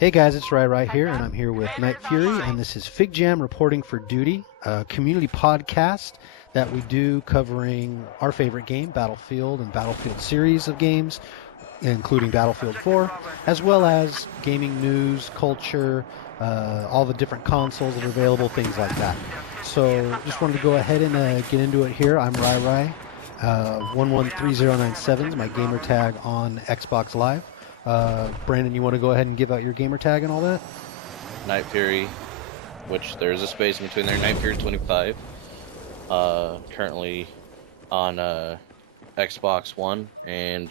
Hey guys, it's Rai here, and I'm here with NightFury, and this is Figjam reporting for duty, a community podcast that we do covering our favorite game, Battlefield and Battlefield series of games, including Battlefield 4, as well as gaming news, culture, all the different consoles that are available, things like that. So just wanted to go ahead and get into it here. I'm Rai. 113097 is my gamer tag on Xbox Live. Brandon, you want to go ahead and give out your gamer tag and all that? NightFury, which there's a space in between there. NightFury 25. Currently on Xbox One and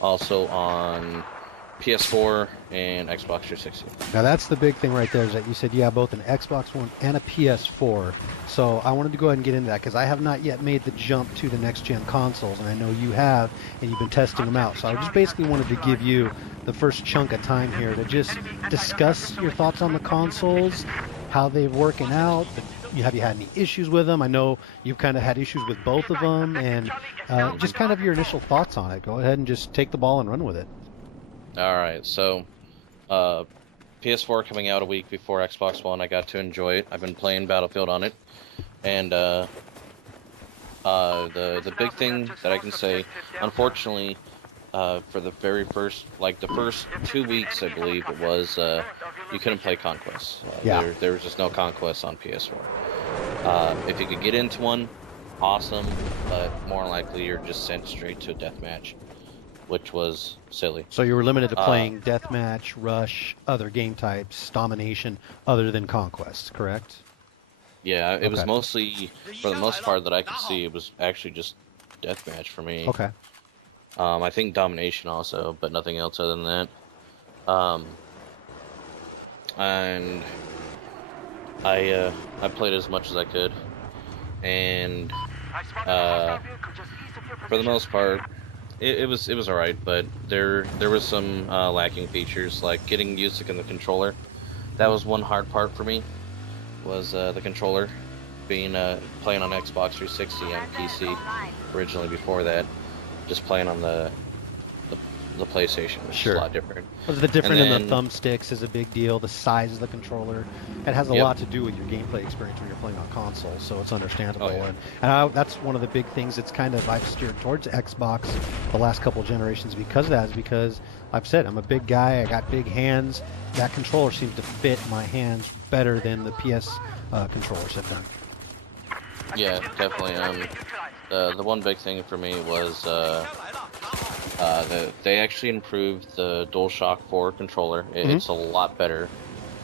also on PS4 and Xbox 360. Now that's the big thing right there, is that you said you have both an Xbox One and a PS4. So I wanted to go ahead and get into that because I have not yet made the jump to the next gen consoles, and I know you have, and you've been testing them out. So I just basically wanted to give you the first chunk of time here to just discuss your thoughts on the consoles, how they're working out. Have you had any issues with them? I know you've kind of had issues with both of them, and just kind of your initial thoughts on it. Go ahead and just take the ball and run with it. Alright, so PS4 coming out a week before Xbox One. I got to enjoy it. I've been playing Battlefield on it. And the big thing that I can say, unfortunately, for the very first, like the first 2 weeks, I believe it was, you couldn't play Conquest. There was just no Conquest on PS4. If you could get into one, awesome, but more likely you're just sent straight to a deathmatch, which was silly. So you were limited to playing deathmatch, rush, other game types, domination, other than Conquest, correct? Yeah, it was mostly, for the most part that I could see, it was actually just deathmatch for me. Okay. I think domination also, but nothing else other than that. And I played as much as I could, and for the most part, it was alright, but there was some lacking features, like getting used to the controller. That was one hard part for me, was the controller, being playing on Xbox 360 and PC originally before that, just playing on the PlayStation, which is a lot different. Was the difference in the thumbsticks is a big deal, the size of the controller. It has a lot to do with your gameplay experience when you're playing on console, so it's understandable. And that's one of the big things that's kind of I've steered towards Xbox the last couple of generations because of that, is because I've said I'm a big guy, I got big hands. That controller seems to fit my hands better than the PS controllers have done. Yeah, definitely. The one big thing for me was they actually improved the DualShock 4 controller. It's a lot better,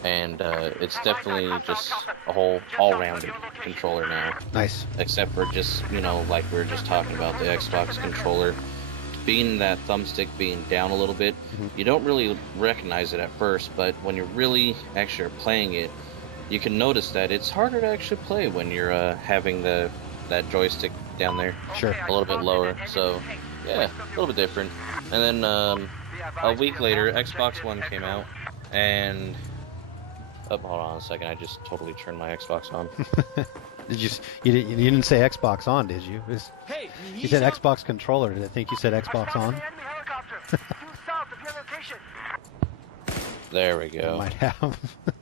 and it's definitely just a whole all-rounded controller now. Nice. Except for just, like we were just talking about, the Xbox controller being that thumbstick being down a little bit. You don't really recognize it at first, but when you're really actually playing it, you can notice that it's harder to actually play when you're having that joystick down there. Sure. A little bit lower. So yeah, a little bit different. And then a week later, Xbox One came out, and hold on a second, I just totally turned my Xbox on. You didn't say Xbox on, did you? You said Xbox controller. Did I think you said Xbox on? There we go. Might have.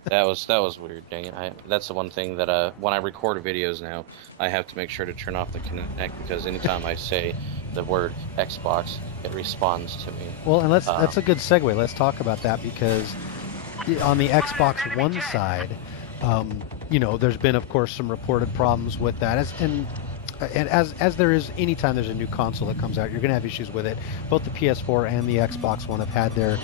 that was weird. Dang it! That's the one thing that when I record videos now, I have to make sure to turn off the Kinect, because anytime I say the word Xbox, it responds to me. Well, and that's a good segue. Let's talk about that, because on the Xbox One side, there's been, of course, some reported problems with that. As there is anytime there's a new console that comes out, you're going to have issues with it. Both the PS4 and the Xbox One have had their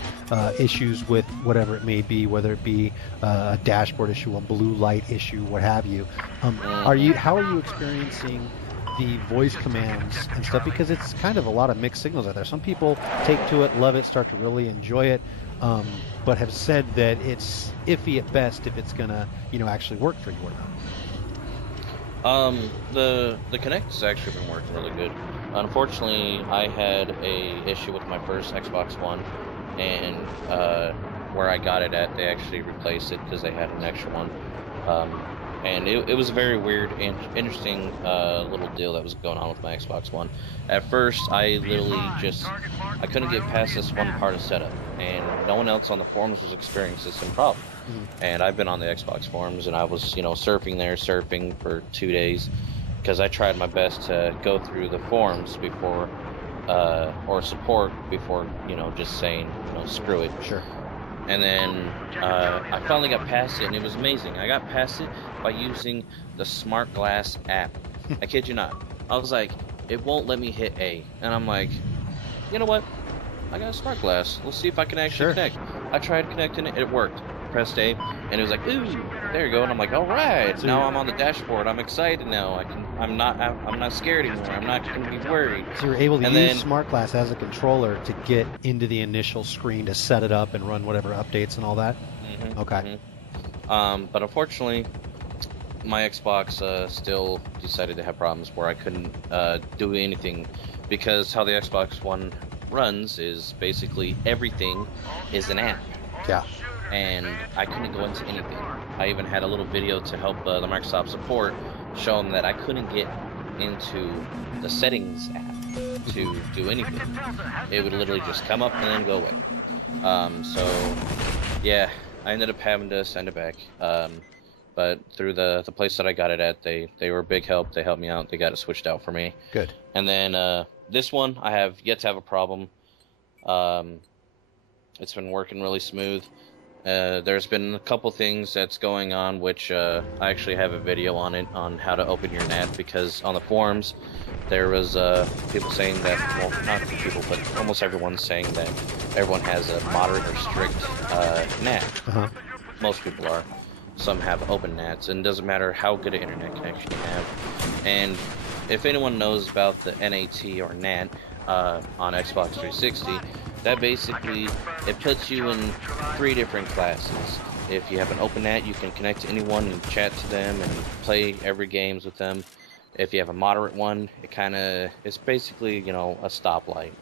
issues with whatever it may be, whether it be a dashboard issue, a blue light issue, what have you. How are you experiencing the voice commands and stuff? Because it's kind of a lot of mixed signals out there. Some people take to it, love it, start to really enjoy it, but have said that it's iffy at best if it's going to actually work for you or not. The Kinect has actually been working really good. Unfortunately, I had a issue with my first Xbox One, and where I got it at, they actually replaced it because they had an extra one. And it was a very weird and interesting little deal that was going on with my Xbox One. At first, I literally I couldn't get past this one part of setup, and no one else on the forums was experiencing the same problem. And I've been on the Xbox forums, and I was, surfing for 2 days, because I tried my best to go through the forums before, or support before, just saying, screw it. Sure. And then I finally got past it, and it was amazing. I got past it by using the Smart Glass app. I kid you not. I was like, it won't let me hit A. And I'm like, you know what? I got a Smart Glass. Let's see if I can actually connect. I tried connecting it. It worked. Pressed A, and it was like, ooh, there you go. And I'm like, all right. So now I'm on the dashboard. I'm excited now. I'm not scared anymore. I'm not going to be worried. So you're able to use Smart Glass as a controller to get into the initial screen to set it up and run whatever updates and all that? Okay. But unfortunately, my Xbox still decided to have problems where I couldn't do anything, because how the Xbox One runs is basically everything is an app. Yeah. And I couldn't go into anything. I even had a little video to help the Microsoft support show them that I couldn't get into the settings app to do anything. It would literally just come up and then go away. So yeah, I ended up having to send it back. But through the place that I got it at, they were a big help. They helped me out. They got it switched out for me. Good. And then this one, I have yet to have a problem. It's been working really smooth. There's been a couple things that's going on, which I actually have a video on it, on how to open your NAT, because on the forums there was people saying that, well, not people, but almost everyone's saying that everyone has a moderate or strict NAT. Most people are. Some have open NATs, and it doesn't matter how good an internet connection you have. And if anyone knows about the NAT or NAT on Xbox 360, that basically, it puts you in 3 different classes. If you have an open NAT, you can connect to anyone and chat to them and play every games with them. If you have a moderate one, it's basically, a stoplight,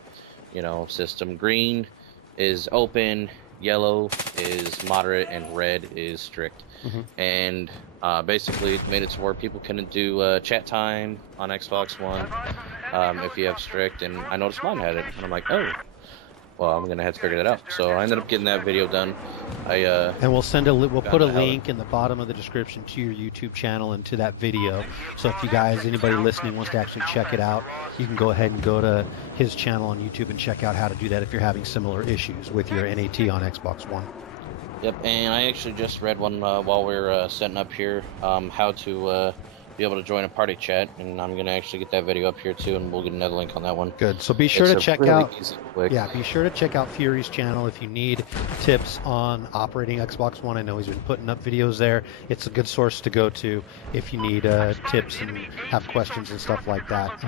system. Green is open, yellow is moderate, and red is strict. And basically it made it to where people couldn't do chat time on Xbox One if you have strict, and I noticed mine had it, and I'm like, oh. Well, I'm gonna have to figure that out. So I ended up getting that video done. And we'll put a link in the bottom of the description to your YouTube channel and to that video. So if anybody listening wants to actually check it out, you can go ahead and go to his channel on YouTube and check out how to do that if you're having similar issues with your NAT on Xbox One. Yep, and I actually just read one while we were setting up here, how to be able to join a party chat, and I'm gonna actually get that video up here too, and we'll get another link on that one. Good. So be sure to check out. Quick. Yeah, be sure to check out Fury's channel if you need tips on operating Xbox One. I know he's been putting up videos there. It's a good source to go to if you need tips and have questions and stuff like that.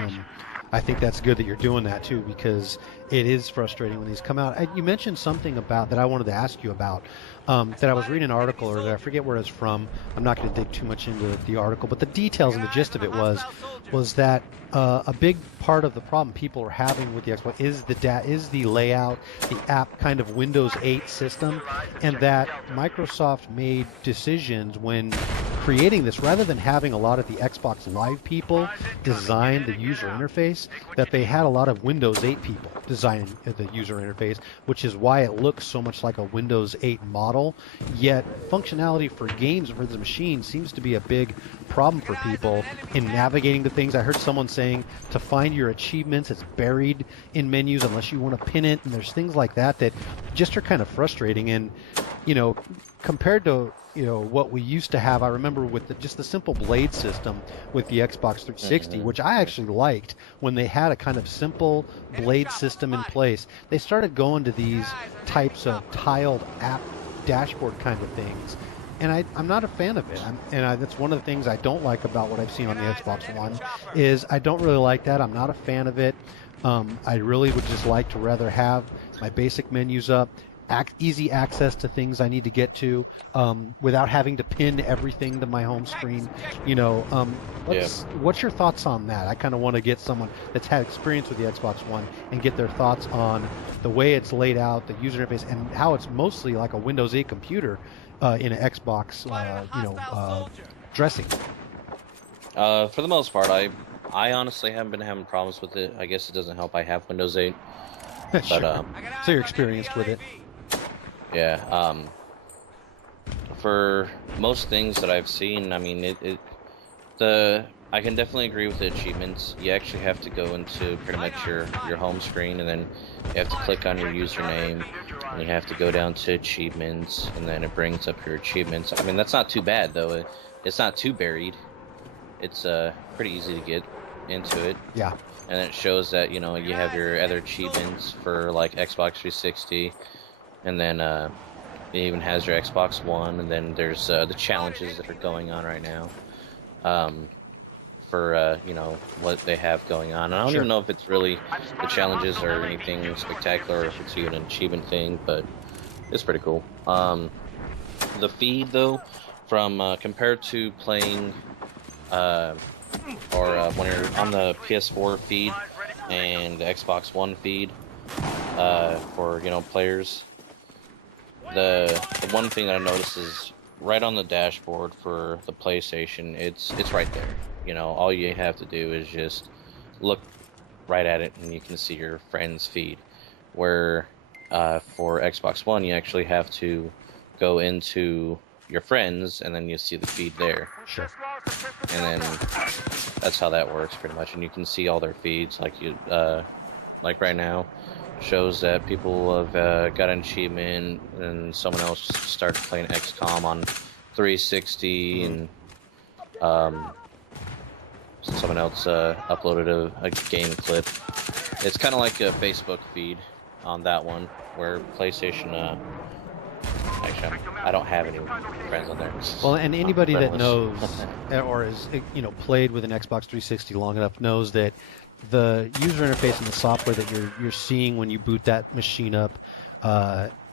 I think that's good that you're doing that too, because it is frustrating when these come out. You mentioned something about that I wanted to ask you about. That I was reading an article, or I forget where it's from. I'm not going to dig too much into the article, but the details and the gist of it was that a big part of the problem people are having with the Xbox is the layout, the app kind of Windows 8 system, and that Microsoft made decisions when creating this, rather than having a lot of the Xbox Live people design the user interface, that they had a lot of Windows 8 people designing the user interface, which is why it looks so much like a Windows 8 model. Yet functionality for games for the machine seems to be a big problem for people in navigating the things. I heard someone saying to find your achievements, it's buried in menus unless you want to pin it, and there's things like that that just are kind of frustrating. And compared to what we used to have, I remember with just the simple blade system with the Xbox 360, which I actually liked when they had a kind of simple blade system in place. They started going to these types of tiled app dashboard kind of things, and I'm not a fan of it. That's one of the things I don't like about what I've seen on the Xbox One, is I don't really like that. I'm not a fan of it. I really would just like to rather have my basic menus up, easy access to things I need to get to without having to pin everything to my home screen. What's your thoughts on that? I kind of want to get someone that's had experience with the Xbox One and get their thoughts on the way it's laid out, the user interface, and how it's mostly like a Windows 8 computer in an Xbox dressing? For the most part, I honestly haven't been having problems with it. I guess it doesn't help I have Windows 8. But Sure. So you're experienced with it. yeah, for most things that I've seen, I mean, I can definitely agree with the achievements. You actually have to go into pretty much your home screen, and then you have to click on your username, and you have to go down to achievements, and then it brings up your achievements. I mean, that's not too bad, though. It's not too buried. It's pretty easy to get into it. Yeah. And it shows that, you know, you have your other achievements for, like, Xbox 360, and then it even has your Xbox One, and then there's the challenges that are going on right now. For you know, what they have going on. And I don't even know if it's really the challenges or anything spectacular, or if it's even an achievement thing, but it's pretty cool. The feed, though, from compared to playing when you're on the PS4 feed and the Xbox One feed for, you know, players, the one thing that I noticed is right on the dashboard for the PlayStation, it's right there. You know, all you have to do is just look right at it, and you can see your friend's feed. Where for Xbox One, you actually have to go into your friends, and then you see the feed there. Sure. And then that's how that works, pretty much. And you can see all their feeds, like like right now, shows that people have got an achievement, and someone else started playing XCOM on 360, and someone else uploaded a game clip. It's kind of like a Facebook feed on that one, where PlayStation. Actually, I don't have any friends on there. Well, and anybody that knows or is, you know, played with an Xbox 360 long enough knows that the user interface and the software that you're seeing when you boot that machine up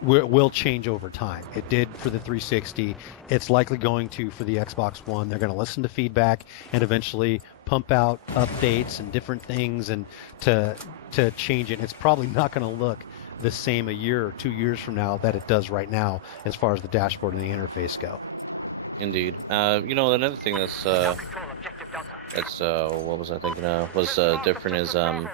will change over time. It did for the 360. It's likely going to for the Xbox One. They're going to listen to feedback and eventually pump out updates and different things and to change it. It's probably not going to look the same a year or 2 years from now that it does right now as far as the dashboard and the interface go. Indeed. You know, another thing that's what was I thinking of was different is all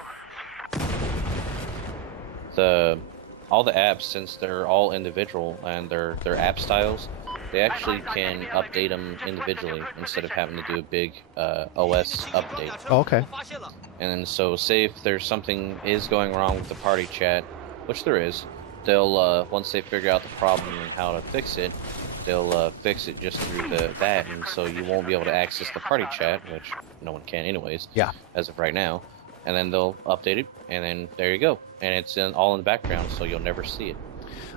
the apps, since they're all individual and they're app styles, they actually can update them individually instead of having to do a big OS update. Oh, okay. And so, say if there's something is going wrong with the party chat, which there is, they'll once they figure out the problem and how to fix it, they'll fix it just through that, and so you won't be able to access the party chat, which no one can anyways. Yeah. As of right now, and then they'll update it, and then there you go, and it's all in the background, so you'll never see it.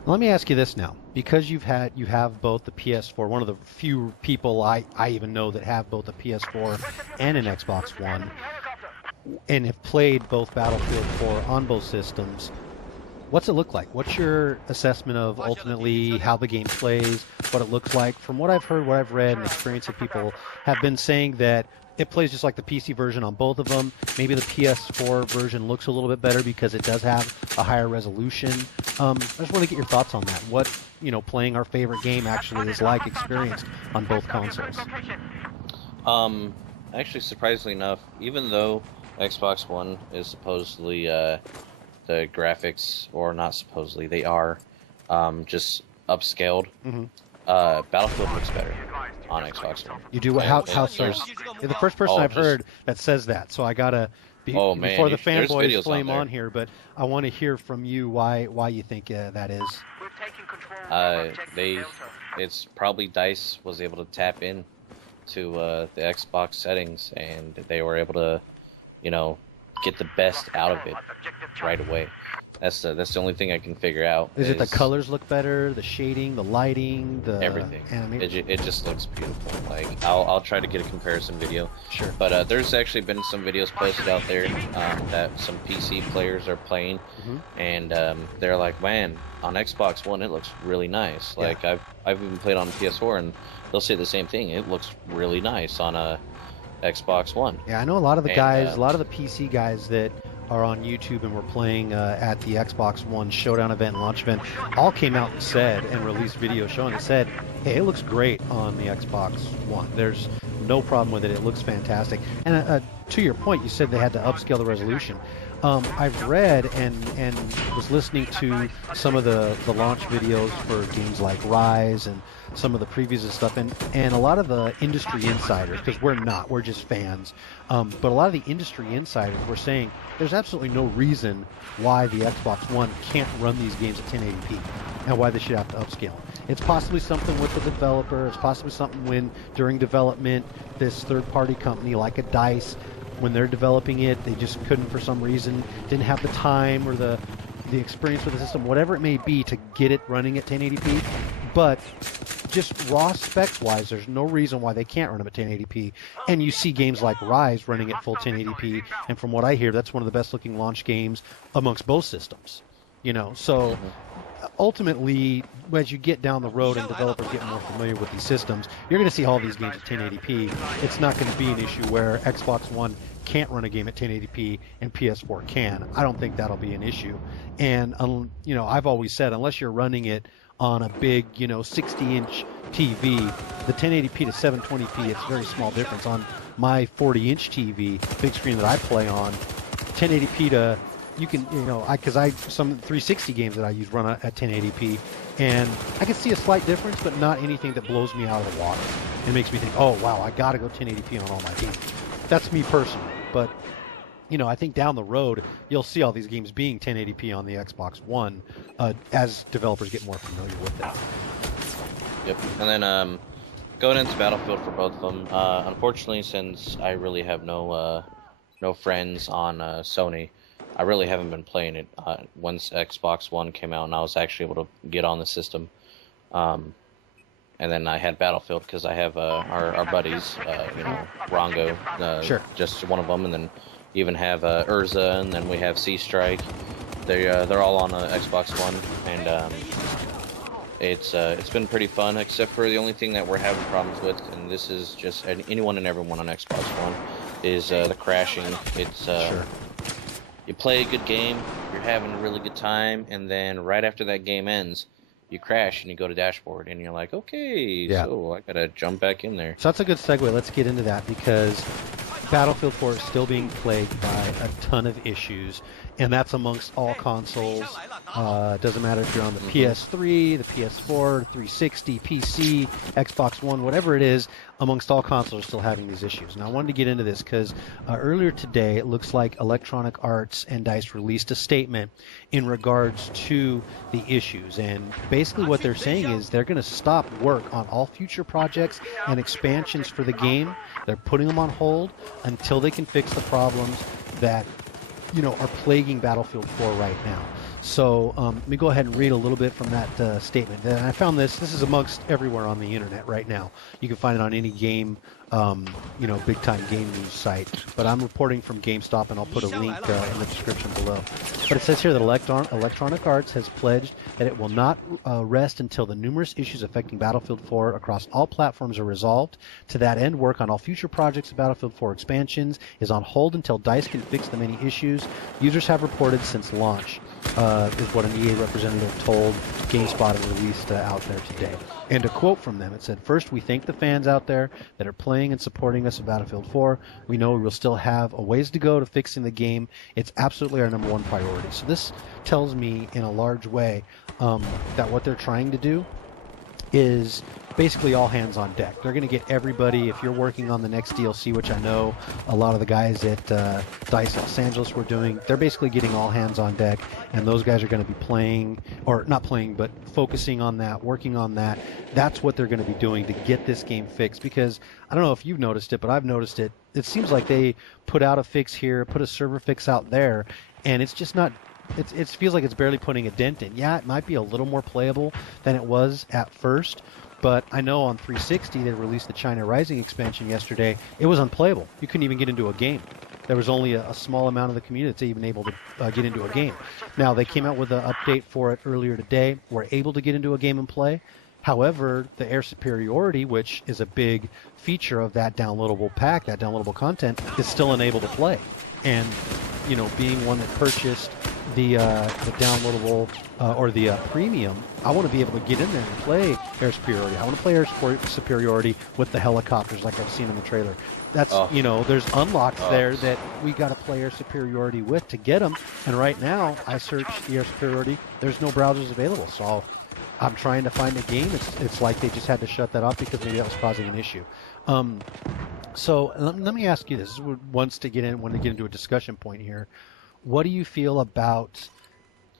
Let me ask you this now, because you have both the PS4, one of the few people I even know that have both a PS4 and an Xbox One, and have played both Battlefield 4 on both systems. What's it look like? What's your assessment of ultimately how the game plays, what it looks like? From what I've heard, what I've read, and experience that people have been saying that it plays just like the PC version on both of them. Maybe the PS4 version looks a little bit better because it does have a higher resolution. I just want to get your thoughts on that. What, you know, playing our favorite game actually is like experienced on both consoles. Actually, surprisingly enough, even though Xbox One is supposedly the graphics, or not supposedly, they are just upscaled. Battlefield looks better on Xbox One. You do? How so? You're the first person I've heard that says that, so I gotta before the fanboys flame on here, but I want to hear from you why you think that is. It's probably DICE was able to tap in to the Xbox settings, and they were able to, you know, get the best out of it right away. That's the only thing I can figure out. Is it the colors look better, the shading, the lighting, the everything? Animation? It just looks beautiful. Like I'll try to get a comparison video. Sure. But there's actually been some videos posted out there that some PC players are playing, and they're like, man, on Xbox One it looks really nice. Like I've even played on PS4, and they'll say the same thing. It looks really nice on a Xbox One. Yeah, I know a lot of the guys, a lot of the PC guys that are on YouTube and were playing at the Xbox One showdown event and launch event all came out and said, and released videos showing it, said, hey, it looks great on the Xbox One. There's no problem with it. It looks fantastic. And to your point, you said they had to upscale the resolution. I've read and was listening to some of the launch videos for games like Rise and some of the previews and stuff, and a lot of the industry insiders, because we're just fans, but a lot of the industry insiders were saying there's absolutely no reason why the Xbox One can't run these games at 1080p and why they should have to upscale. It's possibly something with the developer. It's possibly something when during development this third-party company like a DICE, when they're developing it, they just couldn't for some reason, didn't have the time or the experience with the system, whatever it may be, to get it running at 1080p. But just raw specs wise, there's no reason why they can't run them at 1080p. And you see games like Rise running at full 1080p, and from what I hear, that's one of the best looking launch games amongst both systems. So ultimately, as you get down the road and developers get more familiar with these systems, you're going to see all these games at 1080p. It's not going to be an issue where Xbox One can't run a game at 1080p and PS4 can. I don't think that'll be an issue. And I've always said, unless you're running it on a big 60-inch TV, the 1080p to 720p, it's a very small difference. On my 40-inch TV, big screen that I play on, 1080p to you can, because some 360 games that I use run at 1080p, and I can see a slight difference, but not anything that blows me out of the water. It makes me think, oh wow, I got to go 1080p on all my games. That's me personally, but I think down the road you'll see all these games being 1080p on the Xbox One as developers get more familiar with that. Yep, and then going into Battlefield for both of them, unfortunately, since I really have no friends on Sony, I really haven't been playing it once Xbox One came out and I was actually able to get on the system. And then I had Battlefield because I have our buddies, Rongo, sure, just one of them, and then even have Urza, and then we have Sea Strike. They're all on Xbox One, and it's been pretty fun, except for the only thing that we're having problems with, and this is just anyone and everyone on Xbox One, is the crashing. It's sure. You play a good game, you're having a really good time, and then right after that game ends, you crash and you go to dashboard, and you're like, okay, so I gotta jump back in there. So that's a good segue. Let's get into that, because Battlefield 4 is still being plagued by a ton of issues, and that's amongst all consoles. Doesn't matter if you're on the PS3, the PS4, 360, PC, Xbox One, whatever it is, amongst all consoles are still having these issues. Now I wanted to get into this because earlier today it looks like Electronic Arts and DICE released a statement in regards to the issues, and basically what they're saying is they're going to stop work on all future projects and expansions for the game. They're putting them on hold until they can fix the problems that are plaguing Battlefield 4 right now. So let me go ahead and read a little bit from that statement. And I found this is amongst everywhere on the internet right now. You can find it on any game, big-time game news site. But I'm reporting from GameStop, and I'll put a link in the description below. But it says here that Electronic Arts has pledged that it will not rest until the numerous issues affecting Battlefield 4 across all platforms are resolved. To that end, work on all future projects of Battlefield 4 expansions is on hold until DICE can fix the many issues users have reported since launch. Is what an EA representative told GameSpot and released out there today. And a quote from them, it said, "First, we thank the fans out there that are playing and supporting us in Battlefield 4. We know we will still have a ways to go to fixing the game. It's absolutely our number one priority." So this tells me in a large way that what they're trying to do is basically all hands on deck. They're going to get everybody. If you're working on the next DLC, which I know a lot of the guys at DICE Los Angeles were doing, they're basically getting all hands on deck, and those guys are going to be playing, or not playing, but focusing on that, working on that. That's what they're going to be doing to get this game fixed, because I don't know if you've noticed it, but I've noticed it. It seems like they put out a fix here, put a server fix out there, and it's just not... It feels like it's barely putting a dent in. Yeah, it might be a little more playable than it was at first, but I know on 360 they released the China Rising expansion yesterday. It was unplayable. You couldn't even get into a game. There was only a small amount of the community that's even able to get into a game. Now, they came out with an update for it earlier today. We're able to get into a game and play. However, the air superiority, which is a big feature of that downloadable pack, that downloadable content, is still unable to play. And, you know, being one that purchased the downloadable or the premium, I want to be able to get in there and play Air Superiority. I want to play Air Superiority with the helicopters like I've seen in the trailer. That's, you know, there's unlocks there that we got to play Air Superiority with to get them. And right now, I search the Air Superiority. There's no browsers available. So I'm trying to find a game. It's like they just had to shut that off because maybe that was causing an issue. So let me ask you this. This wants to get into a discussion point here. What do you feel about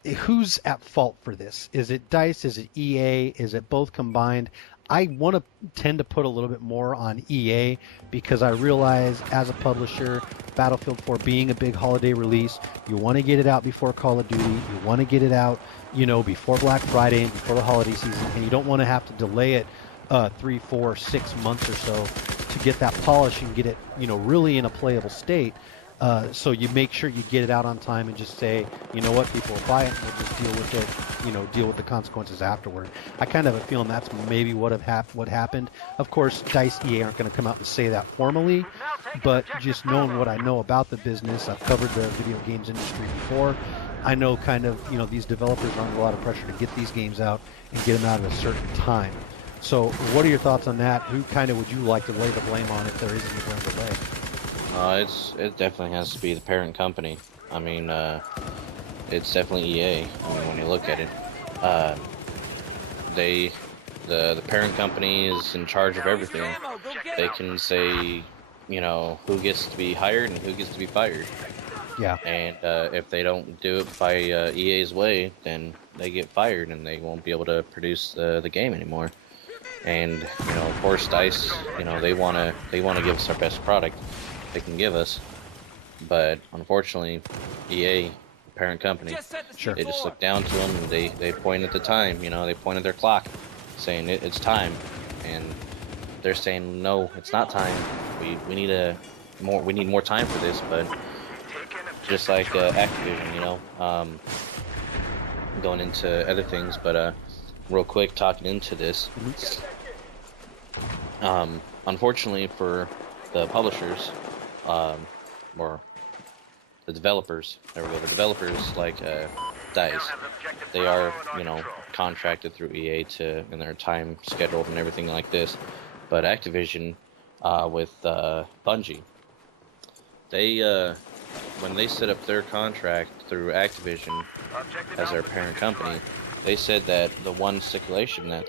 who's at fault for this? Is it DICE? Is it EA? Is it both combined? I want to tend to put a little bit more on EA because I realize as a publisher, Battlefield 4 being a big holiday release, you want to get it out before Call of Duty. You want to get it out, you know, before Black Friday and before the holiday season, and you don't want to have to delay it 3, 4, 6 months or so to get that polish and get it, you know, really in a playable state. So you make sure you get it out on time and just say, you know what, people will buy it, and we'll just deal with it, you know, deal with the consequences afterward. I kind of have a feeling that's maybe what happened. Of course, DICE, EA aren't going to come out and say that formally, but just knowing what I know about the business, I've covered the video games industry before. I know kind of, you know, these developers are under a lot of pressure to get these games out and get them out at a certain time. So what are your thoughts on that? Who kind of would you like to lay the blame on if there is any blame to lay? It definitely has to be the parent company. I mean, it's definitely EA. I mean, when you look at it, the parent company is in charge of everything. They can say, you know, who gets to be hired and who gets to be fired. Yeah. And if they don't do it by EA's way, then they get fired and they won't be able to produce the game anymore. And you know, of course, DICE, you know, they wanna give us our best product they can give us, but unfortunately, EA, parent company, Sure, they just look down to them and they point at the time. You know, they point at their clock, saying it's time, and they're saying no, it's not time. We need more time for this. But just like Activision, you know, going into other things, but real quick, talking into this. Unfortunately for the publishers, or the developers, there we go, the developers like DICE, they are, you know, contracted through EA and their time scheduled and everything like this. But Activision, with Bungie, they when they set up their contract through Activision as their parent company, they said that the one stipulation that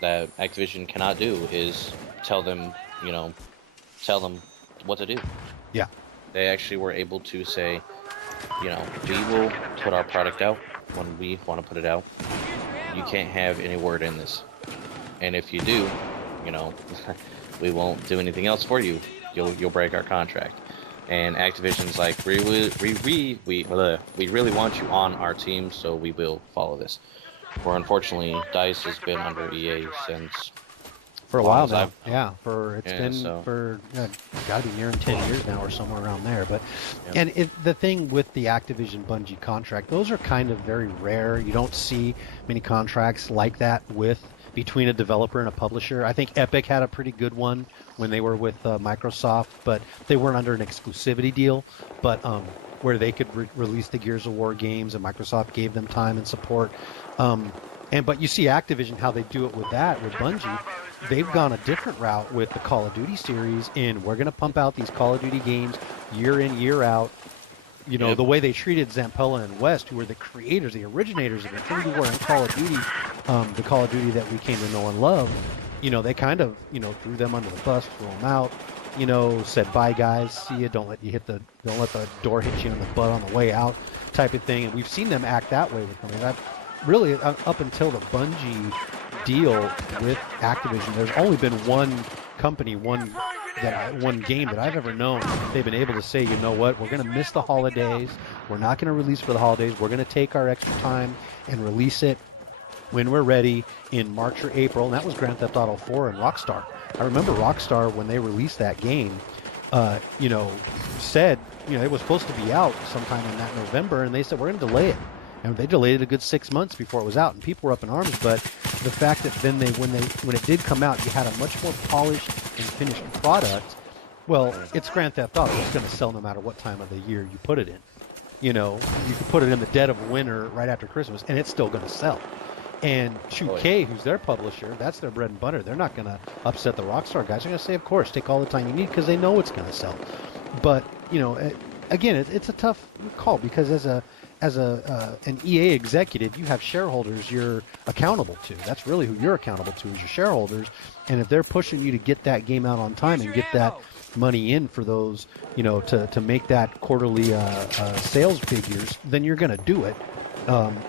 that Activision cannot do is tell them what to do. Yeah. They actually were able to say, you know, we will put our product out when we want to put it out. You can't have any word in this. And if you do, you know, we won't do anything else for you. You'll break our contract. And Activision's like, we really want you on our team, so we will follow this. Where unfortunately, DICE has been under EA since for a while now. Yeah, got to be nearing 10 years now or somewhere around there. But and the thing with the Activision Bungie contract, those are kind of very rare. You don't see many contracts like that between a developer and a publisher. I think Epic had a pretty good one when they were with Microsoft, but they weren't under an exclusivity deal. But where they could release the Gears of War games, and Microsoft gave them time and support. But you see Activision, how they do it with Bungie. They've gone a different route with the Call of Duty series, and we're going to pump out these Call of Duty games year in, year out. You know, the way they treated Zampella and West, who were the creators, the originators of Infinity War and Call of Duty, the Call of Duty that we came to know and love, you know, they kind of, you know, threw them under the bus, threw them out, you know, said, bye guys, see you, don't let the door hit you in the butt on the way out type of thing. And we've seen them act that way with them. I mean, really, up until the Bungie deal with Activision, there's only been one company, one game that I've ever known. They've been able to say, you know what, we're going to miss the holidays. We're not going to release for the holidays. We're going to take our extra time and release it when we're ready in March or April. And that was Grand Theft Auto 4 and Rockstar. I remember Rockstar, when they released that game, you know, said, you know, it was supposed to be out sometime in that November, and they said, we're going to delay it. And they delayed it a good 6 months before it was out, and people were up in arms. But the fact that then when it did come out, you had a much more polished and finished product, Well, it's Grand Theft Auto. It's going to sell no matter what time of the year you put it in. You know, you can put it in the dead of winter right after Christmas, and it's still going to sell. And Shoot K, who's their publisher, that's their bread and butter. They're not going to upset the Rockstar guys. They're going to say, of course, take all the time you need because they know it's going to sell. But, you know, again, it's a tough call because as an EA executive, you have shareholders you're accountable to. That's really who you're accountable to is your shareholders. And if they're pushing you to get that game out on time and get that money in for those, you know, to make that quarterly sales figures, then you're going to do it.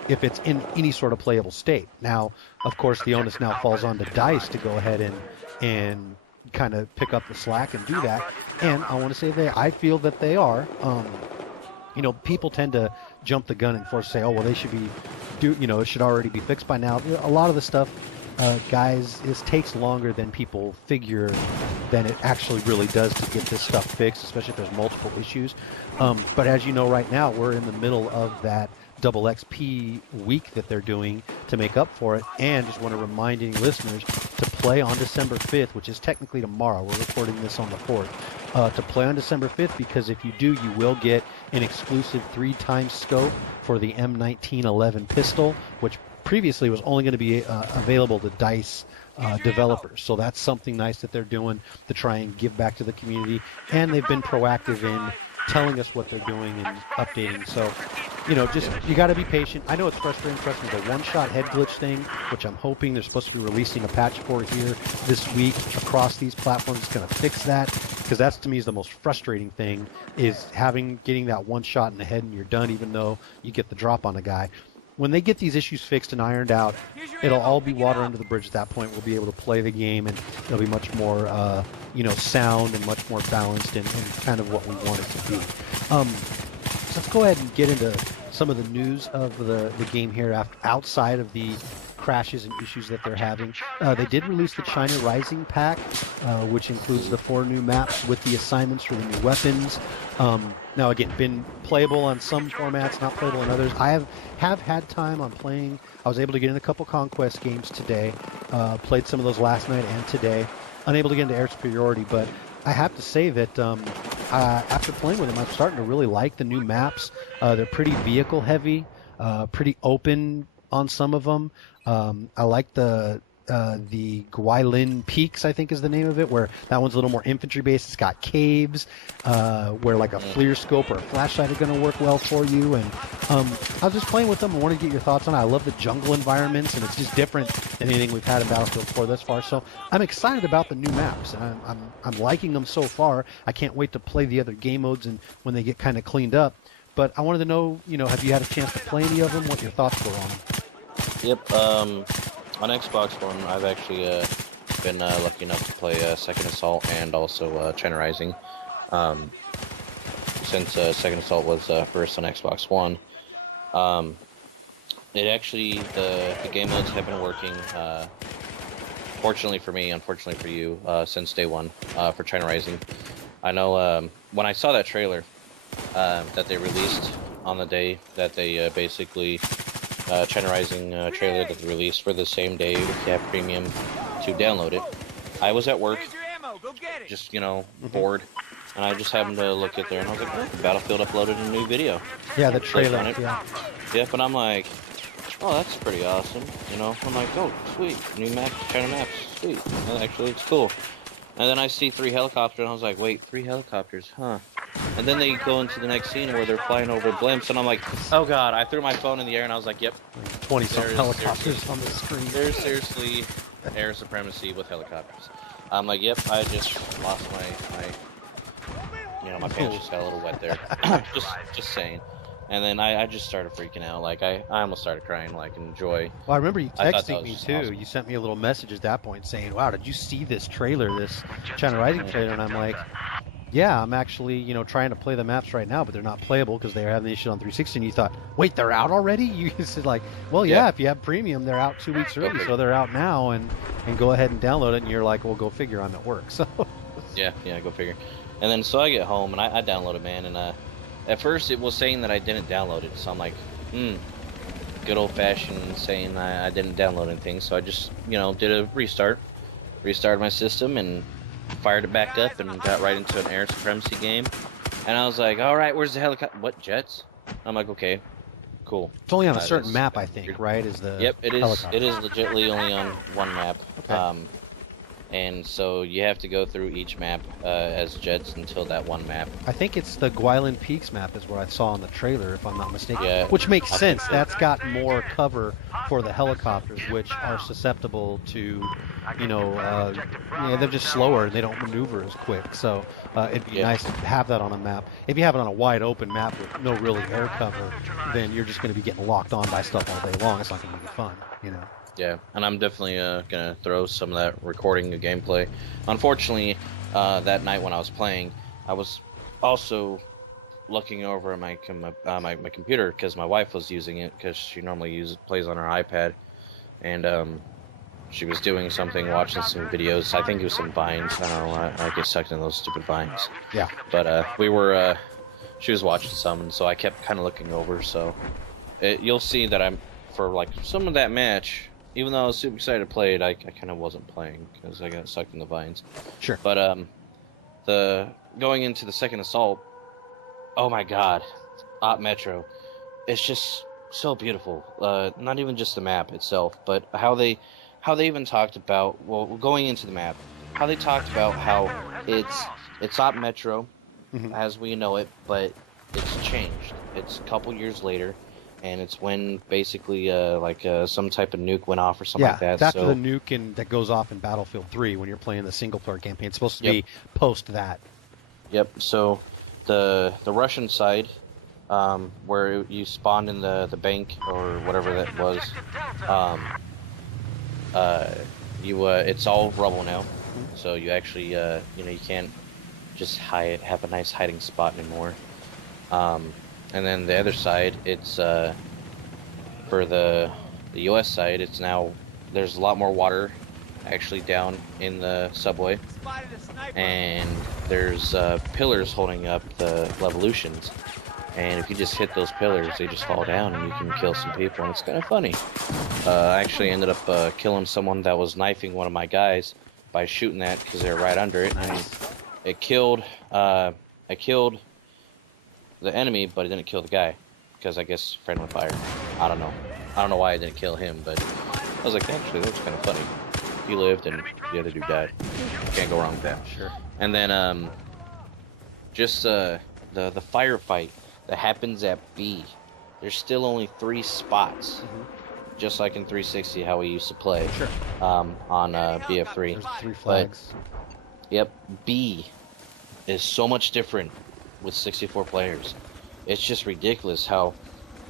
If it's in any sort of playable state. Now, of course, the onus now falls on to DICE to go ahead and kind of pick up the slack and do that. And I want to say I feel that they are. You know, people tend to jump the gun and say, oh, well, they should be, it should already be fixed by now. A lot of the stuff, guys, takes longer than people figure than it actually really does to get this stuff fixed, especially if there's multiple issues. But as you know, right now, we're in the middle of that double XP week that they're doing to make up for it, and just want to remind any listeners to play on December 5th, which is technically tomorrow. We're recording this on the 4th. To play on December 5th, because if you do, you will get an exclusive 3x scope for the M1911 pistol, which previously was only going to be available to DICE developers. So that's something nice that they're doing to try and give back to the community, and they've been proactive in telling us what they're doing and updating. So, you know, just you got to be patient. I know it's frustrating. Trust me, the one-shot head glitch thing, which I'm hoping they're supposed to be releasing a patch for here this week across these platforms, is going to fix that, because that's, to me, is the most frustrating thing, is getting that one shot in the head and you're done, even though you get the drop on a guy. When they get these issues fixed and ironed out, it'll all be water under the bridge at that point. We'll be able to play the game, and it'll be much more, sound and much more balanced and kind of what we want it to be. So let's go ahead and get into some of the news of the game here outside of the crashes and issues that they're having. They did release the China Rising pack, which includes the 4 new maps with the assignments for the new weapons. Now, again, been playable on some formats, not playable in others. I have had time on playing. I was able to get in a couple Conquest games today. Played some of those last night and today. Unable to get into Air Superiority, but I have to say that after playing with them, I'm starting to really like the new maps. They're pretty vehicle heavy, pretty open on some of them. I like the Guilin Peaks, I think is the name of it, where that one's a little more infantry based. It's got caves, where like a FLIR scope or a flashlight are going to work well for you. And I was just playing with them and wanted to get your thoughts on it. I love the jungle environments, and it's just different than anything we've had in Battlefield 4 thus far. So I'm excited about the new maps, and I'm liking them so far. I can't wait to play the other game modes and when they get kind of cleaned up. But I wanted to know, have you had a chance to play any of them? What your thoughts were on them? Yep. On Xbox One, I've actually been lucky enough to play Second Assault and also China Rising. Since Second Assault was first on Xbox One, the game modes have been working. Fortunately for me, unfortunately for you, since day one for China Rising. I know when I saw that trailer that they released on the day that they basically. China Rising trailer that they released for the same day if you have premium to download it. I was at work, just, bored, and I just happened to look at there, and I was like, oh, Battlefield uploaded a new video. Yeah, the trailer, on it. Yeah. Yep, and I'm like, oh, that's pretty awesome, I'm like, oh, sweet, new map, China maps, sweet, that actually looks cool. And then I see 3 helicopters, and I was like, wait, 3 helicopters, huh? And then they go into the next scene where they're flying over blimps, and I'm like, oh god, I threw my phone in the air, and I was like, yep. 20-some helicopters on the screen. There's seriously air supremacy with helicopters. I'm like, yep, I just lost my pants just got a little wet there. just saying. And then I just started freaking out. Like, I almost started crying, like, in joy. Well, I remember you texting me, too. Awesome. You sent me a little message at that point saying, wow, did you see this trailer, this China Rising trailer? And I'm like, yeah, I'm actually, trying to play the maps right now, but they're not playable because they're having the issue on 360. And you thought, wait, they're out already? You said, like, well, yeah, if you have premium, they're out 2 weeks early, so they're out now, and go ahead and download it. And you're like, well, go figure, I'm at work. So yeah, go figure. And then so I get home, and I download it, man, and at first it was saying that I didn't download it, so I'm like, good old-fashioned saying I didn't download anything. So I just, did a restarted my system, and fired it back up and got right into an air supremacy game. And I was like, all right, where's the helicopter? What, jets? I'm like, okay, cool. It's only on a certain map, I think, right? Is the Yep, it is. helicopter. It is legitimately only on one map. Okay. And so you have to go through each map as jets until that one map. I think it's the Gwyland Peaks map is what I saw in the trailer, if I'm not mistaken. Yeah, which makes sense. That's got more cover for the helicopters, which are susceptible to, they're just slower and they don't maneuver as quick. So it'd be nice to have that on a map. If you have it on a wide open map with no really air cover, then you're just going to be getting locked on by stuff all day long. It's not going to be fun, Yeah, and I'm definitely gonna throw some of that recording of gameplay. Unfortunately, that night when I was playing, I was also looking over at my computer because my wife was using it because she normally plays on her iPad, and she was doing something, watching some videos. I think it was some vines. I don't know. I get sucked in those stupid vines. Yeah. But she was watching some, and so I kept kind of looking over. So you'll see that for like some of that match. Even though I was super excited to play it, I kind of wasn't playing because I got sucked in the vines. Sure. But going into the second assault, oh my god, Op Metro, it's just so beautiful. Not even just the map itself, but how they even talked about going into the map, how they talked about how it's Op Metro as we know it, but it's changed. It's a couple years later. And it's when basically some type of nuke went off or something like that. Yeah, it's after the nuke that goes off in Battlefield 3 when you're playing the single-player campaign. It's supposed to be post that. Yep, so the Russian side, where you spawned in the bank or whatever that was, it's all rubble now. So you actually, you can't just have a nice hiding spot anymore. And then the other side, it's for the U.S. side, it's now there's a lot more water actually down in the subway, and there's pillars holding up the revolutions. And if you just hit those pillars, they just fall down, and you can kill some people, and it's kind of funny. I actually ended up killing someone that was knifing one of my guys by shooting that because they were right under it, and it killed. I killed the enemy, but it didn't kill the guy because I guess friendly fire. I don't know why I didn't kill him, but I was like, actually, that was kind of funny. He lived and the other dude died. Can't go wrong with that. Sure. And then just the firefight that happens at B. There's still only 3 spots, just like in 360 how we used to play. Sure. On BF3. There's 3 flags. Yep, B is so much different with 64 players. It's just ridiculous how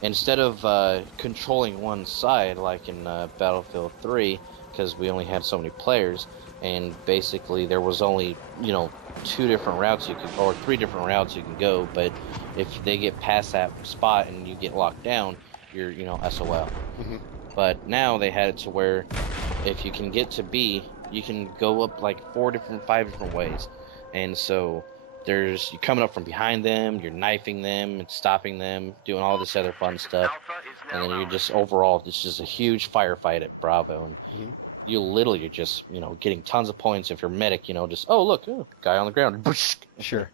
instead of controlling one side like in Battlefield 3, because we only had so many players, and basically there was only 2 different routes or 3 different routes you can go, but if they get past that spot and you get locked down, you're SOL. But now they had it to where if you can get to B, you can go up like 5 different ways, and so you're coming up from behind them, you're knifing them and stopping them, doing all this other fun stuff, and then you're just overall, it's just a huge firefight at Bravo, and you're just, getting tons of points if you're medic, just, oh, look, guy on the ground. Sure.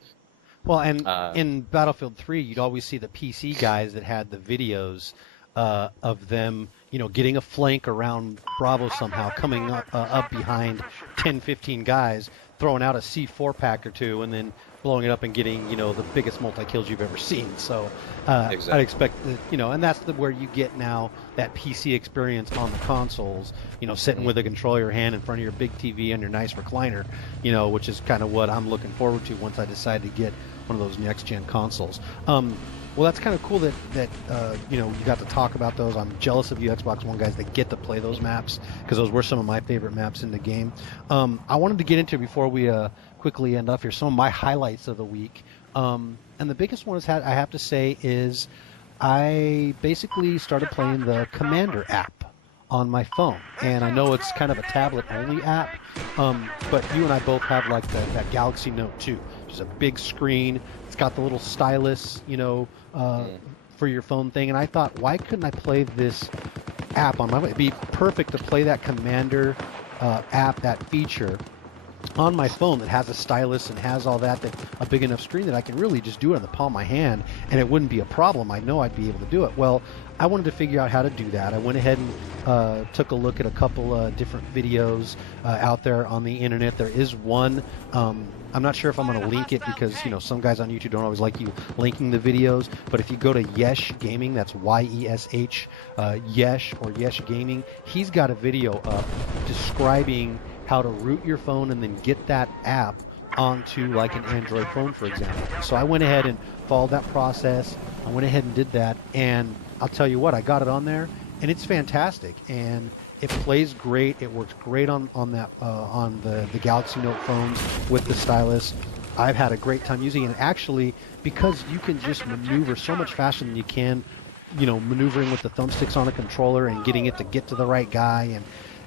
Well, and in Battlefield 3, you'd always see the PC guys that had the videos of them, getting a flank around Bravo somehow, coming up behind 10, 15 guys, throwing out a C4 pack or 2, and then blowing it up and getting, the biggest multi-kills you've ever seen. So exactly. I'd expect that, and that's where you get now that PC experience on the consoles, sitting with a controller in your hand in front of your big TV on your nice recliner, which is kind of what I'm looking forward to once I decide to get one of those next-gen consoles. Well, that's kind of cool that you got to talk about those. I'm jealous of you Xbox One guys that get to play those maps, because those were some of my favorite maps in the game. I wanted to get into, before we quickly end up here, some of my highlights of the week. And the biggest one I have to say is I basically started playing the Commander app on my phone. And I know it's kind of a tablet-only app, but you and I both have like that Galaxy Note 2. It's a big screen. It's got the little stylus, for your phone thing. And I thought, why couldn't I play this app on my phone? It'd be perfect to play that Commander app, that feature, on my phone that has a stylus and has all that, that a big enough screen that I can really just do it on the palm of my hand and it wouldn't be a problem. I know I'd be able to do it. Well, I wanted to figure out how to do that. I went ahead and took a look at a couple different videos out there on the internet. There is one. I'm not sure if I'm going to link it because, you know, some guys on YouTube don't always like you linking the videos. But if you go to Yesh Gaming, that's Y-E-S-H, Yesh or Yesh Gaming, he's got a video up describing how to root your phone and then get that app onto like an Android phone, for example. So I went ahead and followed that process. I went ahead and did that, and I'll tell you what, I got it on there, and it's fantastic, and it plays great. It works great on the Galaxy Note phones with the stylus. I've had a great time using it, and actually, because you can just maneuver so much faster than you can, you know, maneuvering with the thumbsticks on a controller and getting it to get to the right guy,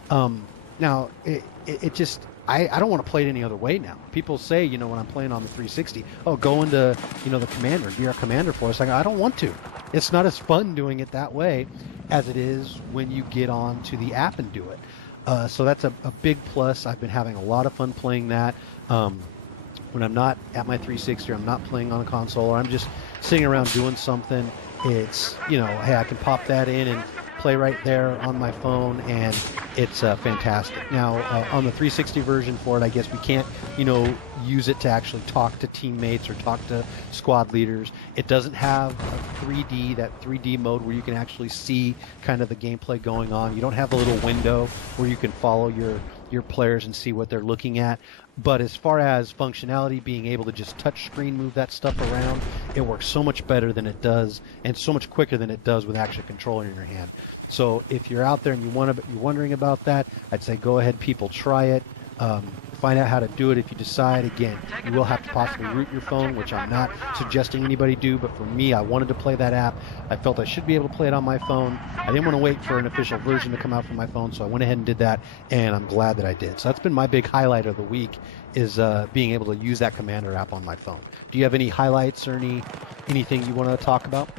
and now, it just, I don't want to play it any other way now. People say, you know, when I'm playing on the 360, oh, go into, you know, the commander, be our commander for us. I don't want to. It's not as fun doing it that way as it is when you get on to the app and do it. So that's a big plus. I've been having a lot of fun playing that. When I'm not at my 360 or I'm not playing on a console or I'm just sitting around doing something, it's, you know, hey, I can pop that in and play right there on my phone, and it's fantastic. Now, on the 360 version for it, I guess we can't, you know, use it to actually talk to teammates or talk to squad leaders. It doesn't have a 3D, that 3D mode where you can actually see kind of the gameplay going on. You don't have a little window where you can follow your players and see what they're looking at. But as far as functionality, being able to just touch screen move that stuff around, it works so much better than it does, and so much quicker than it does with actually a controller in your hand. So if you're out there and you're wondering about that, I'd say go ahead, people, try it. Find out how to do it. If you decide, again, you will have to possibly root your phone, which I'm not suggesting anybody do, but for me, I wanted to play that app. I felt I should be able to play it on my phone. I didn't want to wait for an official version to come out for my phone, so I went ahead and did that, and I'm glad that I did. So that's been my big highlight of the week, is being able to use that Commander app on my phone. Do you have any highlights or anything you want to talk about?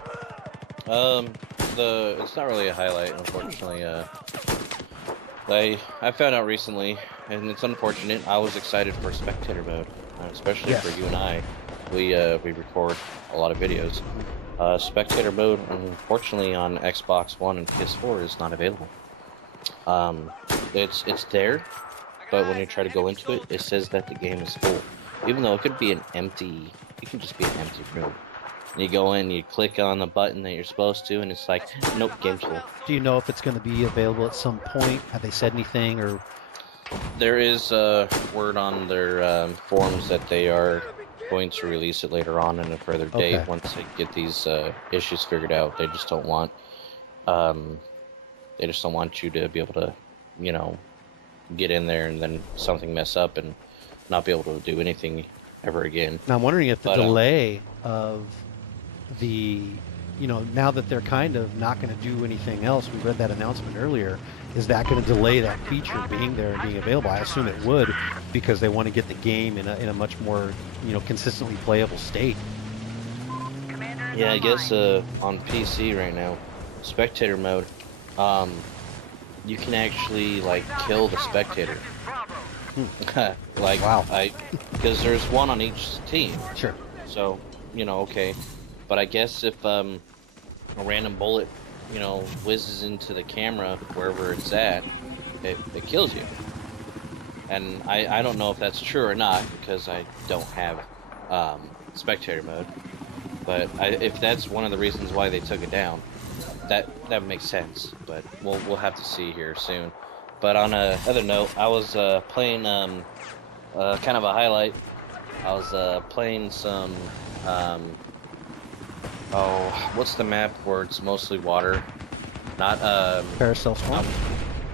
It's not really a highlight, unfortunately. I found out recently, and it's unfortunate. I was excited for spectator mode, especially for you and I. We record a lot of videos. Spectator mode, unfortunately, on Xbox One and PS4 is not available. It's there, but when you try to go into it, it says that the game is full, even though it could be an empty. It can just be an empty room. You go in, you click on the button that you're supposed to, and it's like, nope, game's full. Do you know if it's going to be available at some point? Have they said anything? Or there is word on their forums that they are going to release it later on in a further date once they get these issues figured out. They just don't want you to be able to, you know, get in there and then something mess up and not be able to do anything ever again. Now I'm wondering if the delay of the, you know, now that they're kind of not going to do anything else, we read that announcement earlier, is that going to delay that feature being there and being available? I assume it would, because they want to get the game in a much more, you know, consistently playable state. Yeah, I guess on PC right now, spectator mode, you can actually like kill the spectator. Like, wow. Because there's one on each team. Sure. So, you know, okay. But I guess if a random bullet, you know, whizzes into the camera wherever it's at, it kills you. And I don't know if that's true or not, because I don't have spectator mode. But if that's one of the reasons why they took it down, that makes sense. But we'll have to see here soon. But on another note, I was playing kind of a highlight. I was playing some what's the map where it's mostly water? Not Parasail Swamp?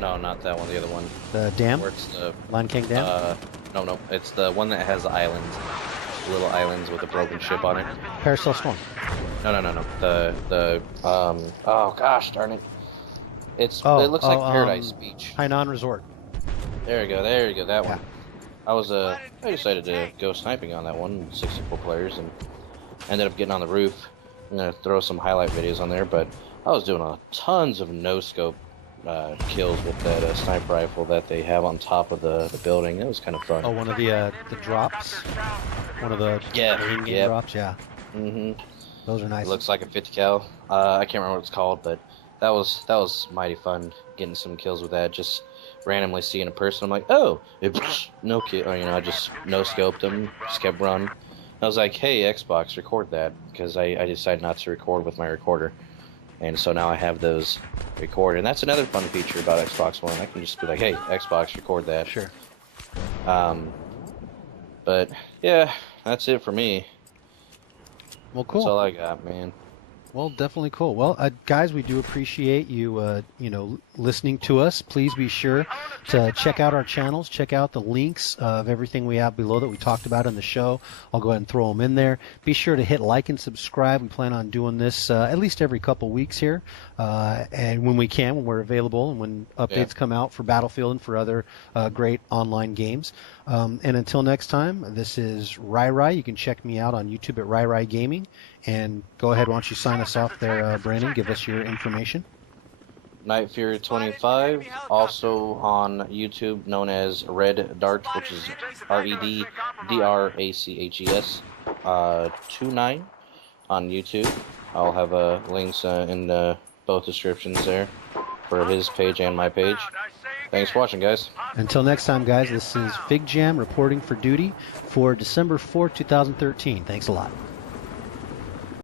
No, not that one. The other one. The dam? Where it's the Lion King Dam? No, it's the one that has islands, little islands with a broken ship on it. Parasail Swamp. No. The oh gosh darn it. It looks like Paradise Beach. Hainan Resort. There you go, that one. I decided to go sniping on that one, 64 players, and ended up getting on the roof. I'm gonna throw some highlight videos on there, but I was doing tons of no-scope kills with that sniper rifle that they have on top of the building. It was kind of fun. Oh, one of the drops, one of the in-game drops. Yeah. Mm-hmm. Those are nice. It looks like a 50 cal. I can't remember what it's called, but that was mighty fun getting some kills with that. Just randomly seeing a person, I'm like, oh, no kill. Or, I just no scoped them, just kept running. I was like, hey, Xbox, record that, because I decided not to record with my recorder, and so now I have those recorded. And that's another fun feature about Xbox One. I can just be like, hey, Xbox, record that. Sure. But yeah, that's it for me. Well, cool. That's all I got, man. Well, definitely cool. Well, guys, we do appreciate you, listening to us. Please be sure to check out our channels. Check out the links of everything we have below that we talked about in the show. I'll go ahead and throw them in there. Be sure to hit like and subscribe. We plan on doing this at least every couple weeks here, and when we can, when we're available, and when updates come out for Battlefield and for other great online games. And until next time, this is Rai. You can check me out on YouTube at Rai Gaming. And go ahead, why don't you sign us off there, Brandon? Give us your information. NightFury 25, also on YouTube, known as Red Dart, which is REDDRACHES 29 on YouTube. I'll have links in both descriptions there for his page and my page. Thanks for watching, guys. Until next time, guys, this is Figjam reporting for duty for December 4th, 2013. Thanks a lot.